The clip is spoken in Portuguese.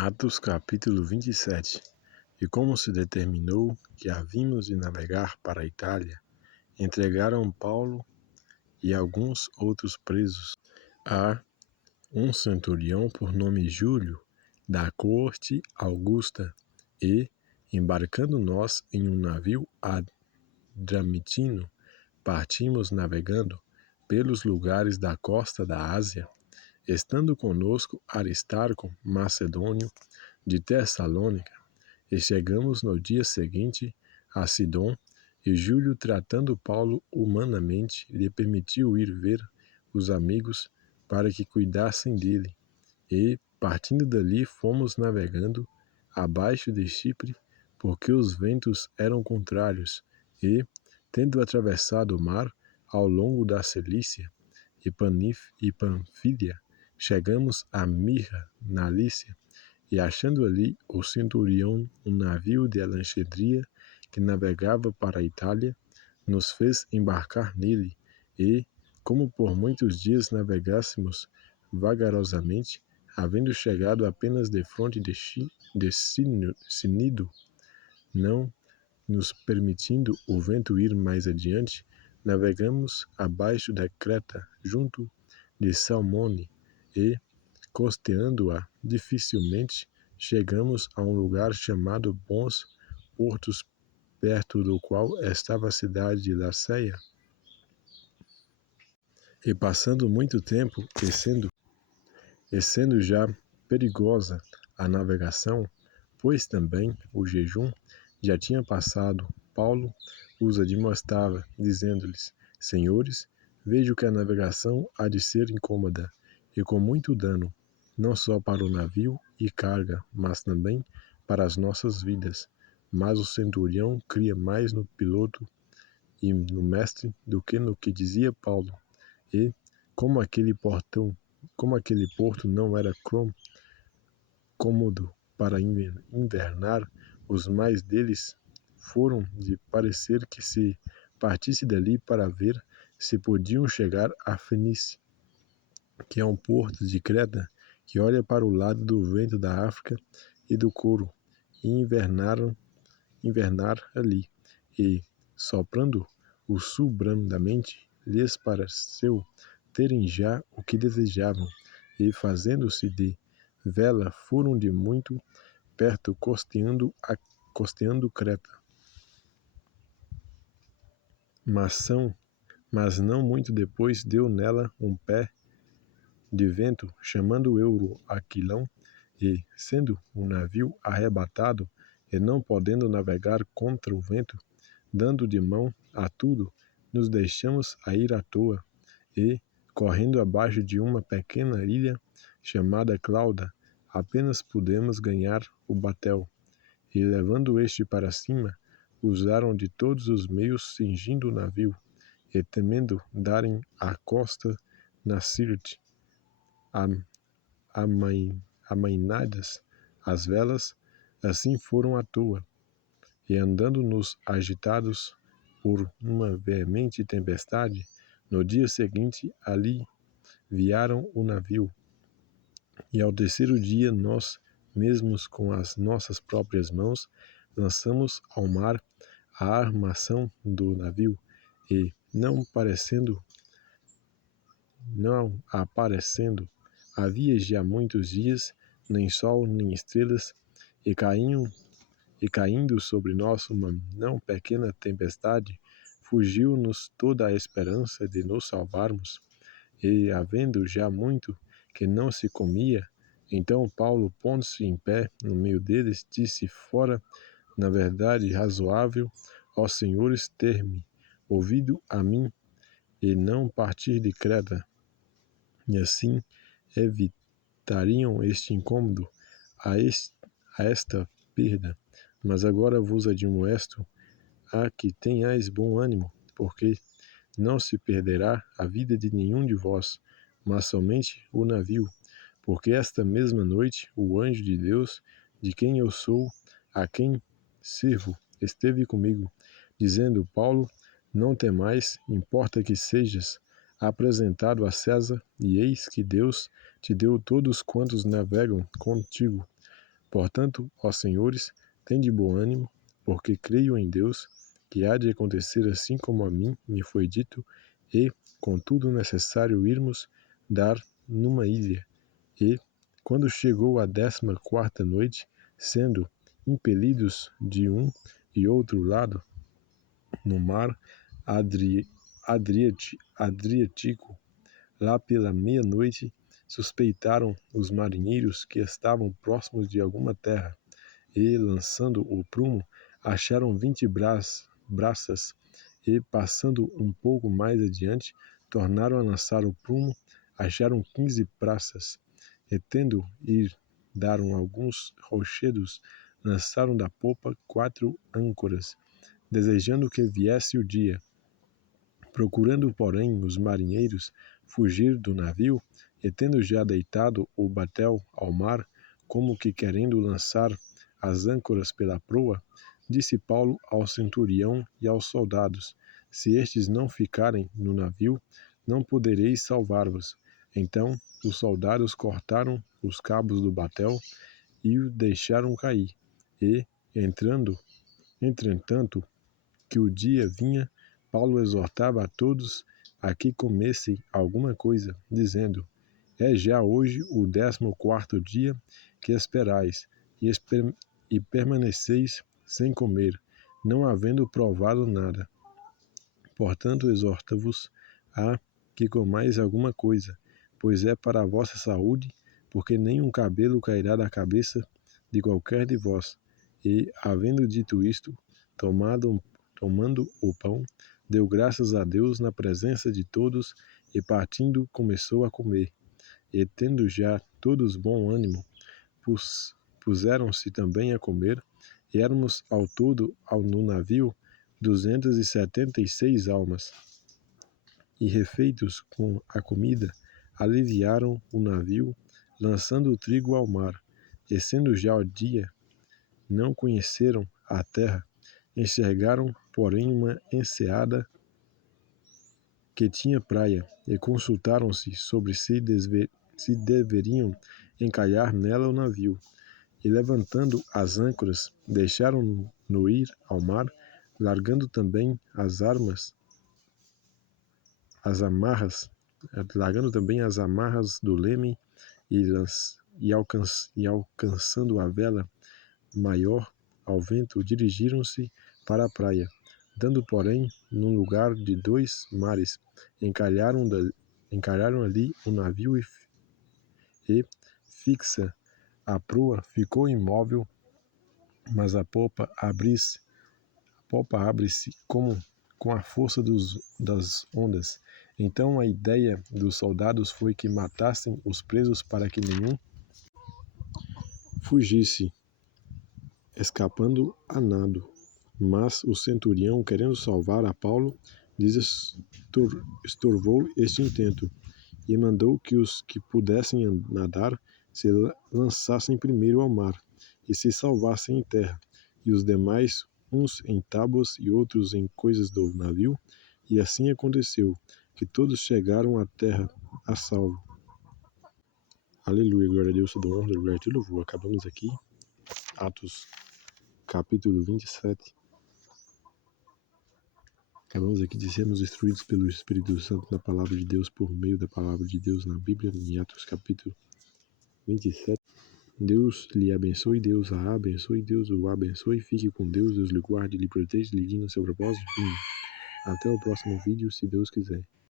Atos capítulo 27. E como se determinou que havíamos de navegar para a Itália, entregaram Paulo e alguns outros presos a um centurião por nome Júlio, da corte Augusta, e, embarcando nós em um navio adramitino, partimos navegando pelos lugares da costa da Ásia, estando conosco Aristarco, macedônio, de Tessalônica, e chegamos no dia seguinte a Sidom, e Júlio, tratando Paulo humanamente, lhe permitiu ir ver os amigos para que cuidassem dele. E, partindo dali, fomos navegando abaixo de Chipre, porque os ventos eram contrários, e, tendo atravessado o mar, ao longo da Cilícia e Panfília, chegamos a Mirra, na Lícia, e achando ali o centurião um navio de Alexandria que navegava para a Itália, nos fez embarcar nele, e, como por muitos dias navegássemos vagarosamente, havendo chegado apenas defronte de Cnido, não nos permitindo o vento ir mais adiante, navegamos abaixo da Creta, junto de Salmone, e, costeando-a dificilmente, chegamos a um lugar chamado Bons Portos, perto do qual estava a cidade de Laceia. E passando muito tempo, e sendo já perigosa a navegação, pois também o jejum já tinha passado, Paulo os admoestava, dizendo-lhes: Senhores, vejo que a navegação há de ser incômoda, e com muito dano, não só para o navio e carga, mas também para as nossas vidas. Mas o centurião cria mais no piloto e no mestre do que no que dizia Paulo. E, como aquele porto não era cômodo para invernar, os mais deles foram de parecer que se partisse dali para ver se podiam chegar a Fenice, que é um porto de Creta que olha para o lado do vento da África e do Coro, e invernar ali. E, soprando o sul brandamente, lhes pareceu terem já o que desejavam, e fazendo-se de vela foram de muito perto costeando Creta. Mas não muito depois deu nela um pé de vento, chamando Euro Aquilão, e, sendo o navio arrebatado, e não podendo navegar contra o vento, dando de mão a tudo, nos deixamos a ir à toa, e, correndo abaixo de uma pequena ilha chamada Clauda, apenas pudemos ganhar o batel, e, levando este para cima, usaram de todos os meios cingindo o navio, e temendo darem à costa na Sirte, amainadas as velas, assim foram à toa, e andando nos agitados por uma veemente tempestade, no dia seguinte ali viaram o navio, e ao terceiro dia nós mesmos com as nossas próprias mãos lançamos ao mar a armação do navio, e não aparecendo havia já muitos dias nem sol nem estrelas, e caindo sobre nós uma não pequena tempestade, fugiu-nos toda a esperança de nos salvarmos. E, havendo já muito que não se comia, então Paulo, pondo-se em pé no meio deles, disse: Fora, na verdade, razoável aos senhores ter-me ouvido a mim e não partir de Creta, e assim evitariam este incômodo, a esta perda. Mas agora vos admoesto a que tenhais bom ânimo, porque não se perderá a vida de nenhum de vós, mas somente o navio. Porque esta mesma noite o anjo de Deus, de quem eu sou, a quem sirvo, esteve comigo, dizendo: Paulo, não temais, importa que sejas apresentado a César, e eis que Deus te deu todos quantos navegam contigo. Portanto, ó senhores, tende bom ânimo, porque creio em Deus, que há de acontecer assim como a mim me foi dito, e, contudo, necessário irmos dar numa ilha. E, quando chegou a 14ª noite, sendo impelidos de um e outro lado, no mar Adriático, lá pela meia-noite, suspeitaram os marinheiros que estavam próximos de alguma terra, e, lançando o prumo, acharam 20 braças, e, passando um pouco mais adiante, tornaram a lançar o prumo, acharam 15 braças, e, tendo ir daram alguns rochedos, lançaram da popa 4 âncoras, desejando que viesse o dia. Procurando, porém, os marinheiros fugir do navio, e tendo já deitado o batel ao mar, como que querendo lançar as âncoras pela proa, disse Paulo ao centurião e aos soldados: Se estes não ficarem no navio, não podereis salvar-vos. Então os soldados cortaram os cabos do batel e o deixaram cair. E, entretanto, que o dia vinha, Paulo exortava a todos a que comessem alguma coisa, dizendo: É já hoje o 14º dia que esperais, e permaneceis sem comer, não havendo provado nada. Portanto, exorto-vos a que comais alguma coisa, pois é para a vossa saúde, porque nenhum cabelo cairá da cabeça de qualquer de vós. E, havendo dito isto, tomando o pão, deu graças a Deus na presença de todos, e partindo começou a comer. E, tendo já todos bom ânimo, puseram-se também a comer, e éramos ao todo no navio 276 almas. E, refeitos com a comida, aliviaram o navio, lançando o trigo ao mar. E, sendo já o dia, não conheceram a terra. Enxergaram, porém, uma enseada que tinha praia, e consultaram-se sobre se deveriam encalhar nela o navio. E, levantando as âncoras, deixaram-no ir ao mar, largando também as amarras do leme, e alcançando a vela maior ao vento, dirigiram-se para a praia. Dando, porém, num lugar de 2 mares, encalharam ali o navio, e fixa a proa ficou imóvel, mas a popa abre-se com a força das ondas. Então a ideia dos soldados foi que matassem os presos para que nenhum fugisse, escapando a nado. Mas o centurião, querendo salvar a Paulo, estorvou este intento, e mandou que os que pudessem nadar se lançassem primeiro ao mar, e se salvassem em terra, e os demais, uns em tábuas e outros em coisas do navio. E assim aconteceu, que todos chegaram à terra a salvo. Aleluia, glória a Deus, toda honra, glória e louvor. Acabamos aqui, Atos capítulo 27. Acabamos aqui de sermos instruídos pelo Espírito Santo na palavra de Deus, por meio da palavra de Deus na Bíblia, em Atos capítulo 27. Deus lhe abençoe, Deus a abençoe, Deus o abençoe, fique com Deus, Deus lhe guarde, lhe proteja, lhe guie no seu propósito. Até o próximo vídeo, se Deus quiser.